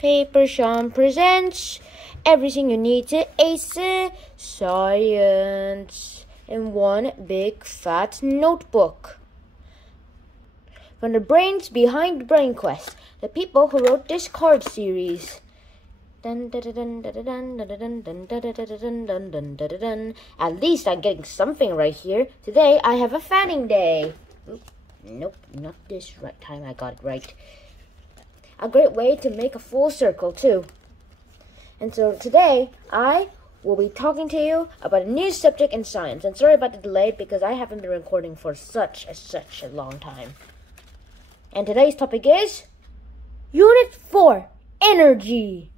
Paper Sean presents everything you need to ace science in one big fat notebook. From the brains behind Brain Quest, the people who wrote this card series. At least I'm getting something right here. Today I have a fanning day. Nope, not this time I got it right. A great way to make a full circle too. And so today I will be talking to you about a new subject in science. And sorry about the delay because I haven't been recording for such a long time. And today's topic is Unit 4, Energy.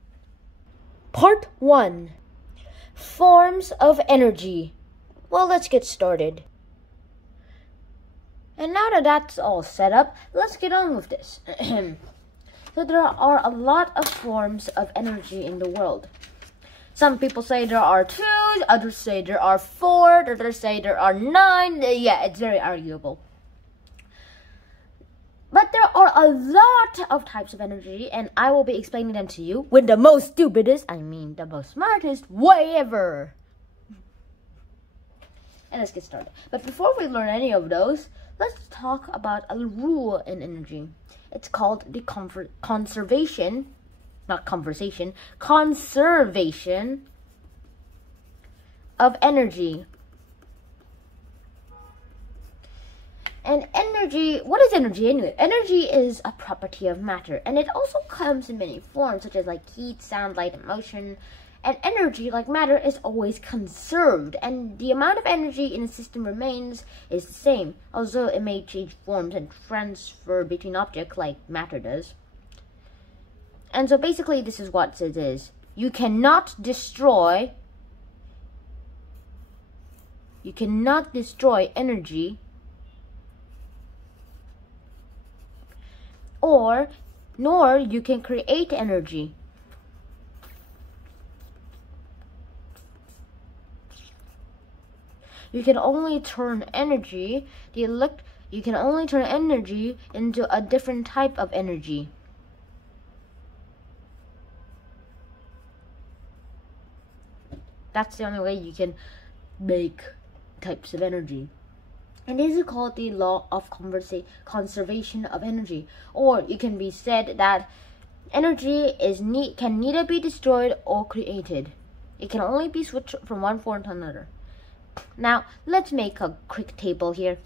Part 1, Forms of Energy. Well, let's get started. And now that that's all set up, let's get on with this. So there are a lot of forms of energy in the world. Some people say there are 2, others say there are 4, others say there are 9. Yeah, it's very arguable. But there are a lot of types of energy, and I will be explaining them to you with the most stupidest, the most smartest way ever. And let's get started. But before we learn any of those, let's talk about a rule in energy. It's called the conservation of energy. And energy, what is energy anyway? Energy is a property of matter, and it also comes in many forms, such as like heat, sound, light, and motion. And energy, like matter, is always conserved, and the amount of energy in a system remains is the same, although it may change forms and transfer between objects like matter does. And so basically this is what it is. You cannot destroy energy, nor you can create energy. You can only turn energy, you can only turn energy into a different type of energy. That's the only way you can make types of energy. And this is called the law of conservation of energy. Or it can be said that energy can neither be destroyed or created. It can only be switched from one form to another. Now, let's make a quick table here.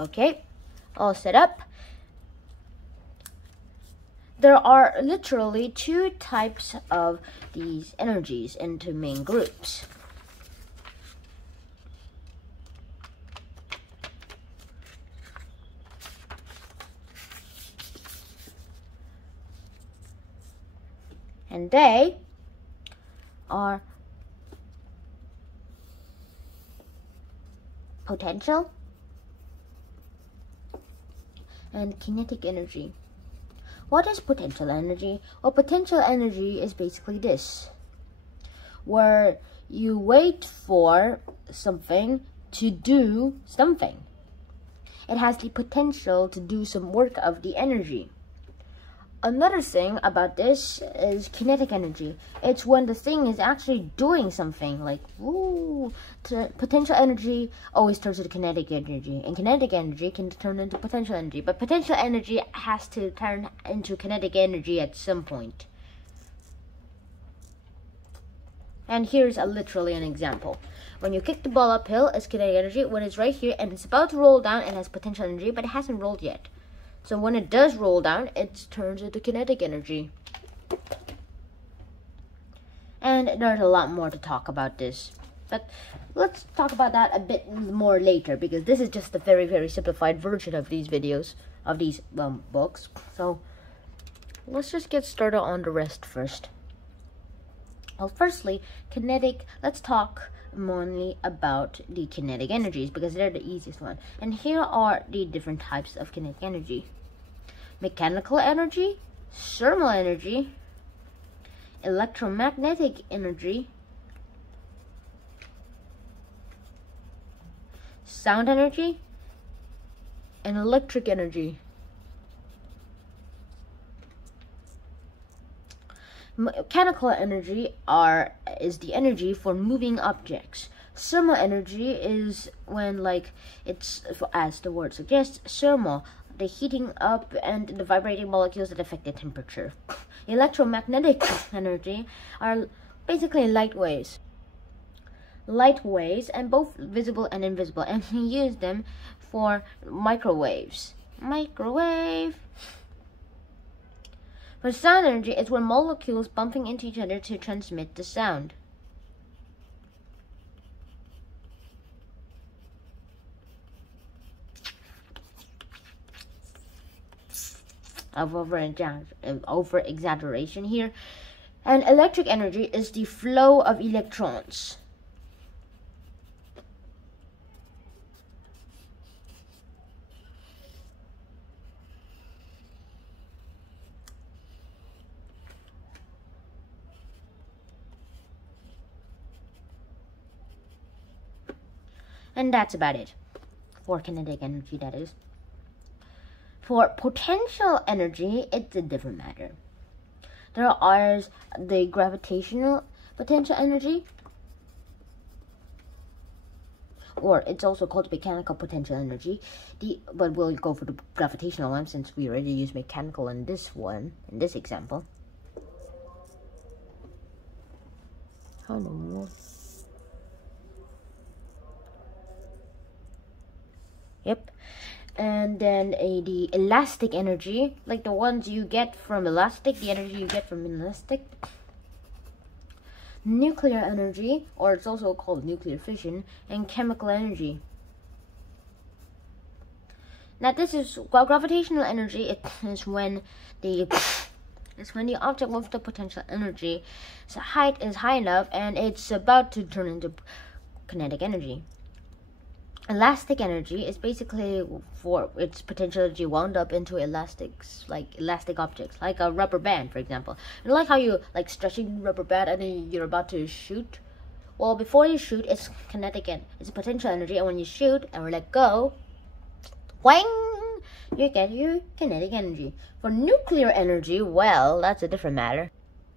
Okay, all set up. There are literally 2 types of these energies into main groups. And they are potential and kinetic energy. What is potential energy? Well, potential energy is basically this, where you wait for something to do something. It has the potential to do some work of the energy. Another thing about this is kinetic energy. It's when the thing is actually doing something, like, potential energy always turns into kinetic energy, and kinetic energy can turn into potential energy, but potential energy has to turn into kinetic energy at some point. And here's literally an example. When you kick the ball uphill, it's kinetic energy. When it's right here and it's about to roll down, it has potential energy, but it hasn't rolled yet. So when it does roll down, it turns into kinetic energy. And there's a lot more to talk about this. But let's talk about that a bit more later, because this is just a very, very simplified version of these videos, of these books. So let's just get started on the rest first. Well, firstly, let's talk mainly about the kinetic energies, because they're the easiest one. And here are the different types of kinetic energy. Mechanical energy, thermal energy, electromagnetic energy, sound energy, and electric energy. Mechanical energy is the energy for moving objects. Thermal energy is when, like, it's, as the word suggests, thermal, the heating up and the vibrating molecules that affect the temperature. Electromagnetic energy are basically light waves. Light waves, and both visible and invisible, and we use them for microwaves. Microwave. For sound energy, it's when molecules bumping into each other to transmit the sound. Over exaggeration here. And electric energy is the flow of electrons. And that's about it for kinetic energy, that is. For potential energy, it's a different matter. There are the gravitational potential energy, or it's also called mechanical potential energy. But we'll go for the gravitational one since we already used mechanical in this one, in this example. Hold on. Yep. And then the elastic energy, like the ones you get from elastic, the energy you get from elastic. Nuclear energy, or it's also called nuclear fission, and chemical energy. Now this is, well, gravitational energy, it is when the object with the potential energy, so height is high enough and it's about to turn into kinetic energy. Elastic energy is basically for its potential energy wound up into elastics, like elastic objects, like a rubber band, for example. And like how you like stretching rubber band and then you're about to shoot. Well, before you shoot, it's kinetic and it's potential energy, and when you shoot and we let go, whang, you get your kinetic energy. For nuclear energy, well, that's a different matter.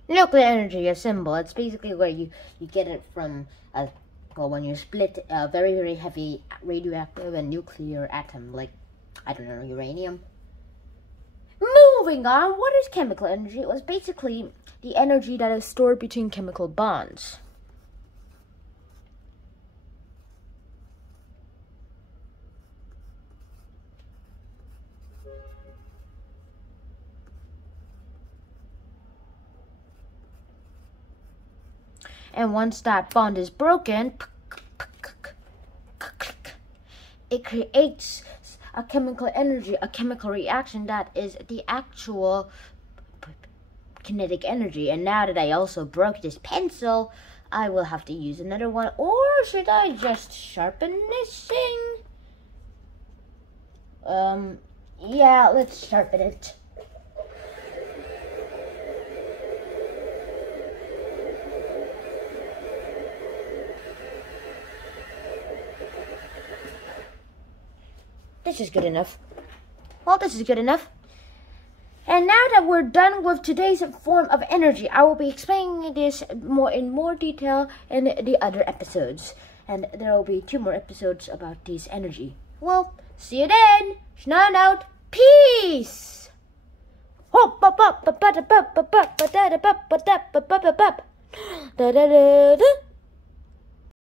Nuclear energy, a symbol. It's basically where you get it from a when you split a very, very heavy radioactive and nuclear atom, like, I don't know, uranium. Moving on, what is chemical energy? It was basically the energy that is stored between chemical bonds. And once that bond is broken, it creates a chemical energy, a chemical reaction that is the actual kinetic energy. And now that I also broke this pencil, I will have to use another one. Or should I just sharpen this thing? Yeah, let's sharpen it. This is good enough. Well, this is good enough. And now that we're done with today's form of energy, I will be explaining this in more detail in the other episodes. And there will be 2 more episodes about this energy. Well, see you then. Schnaun out. Peace.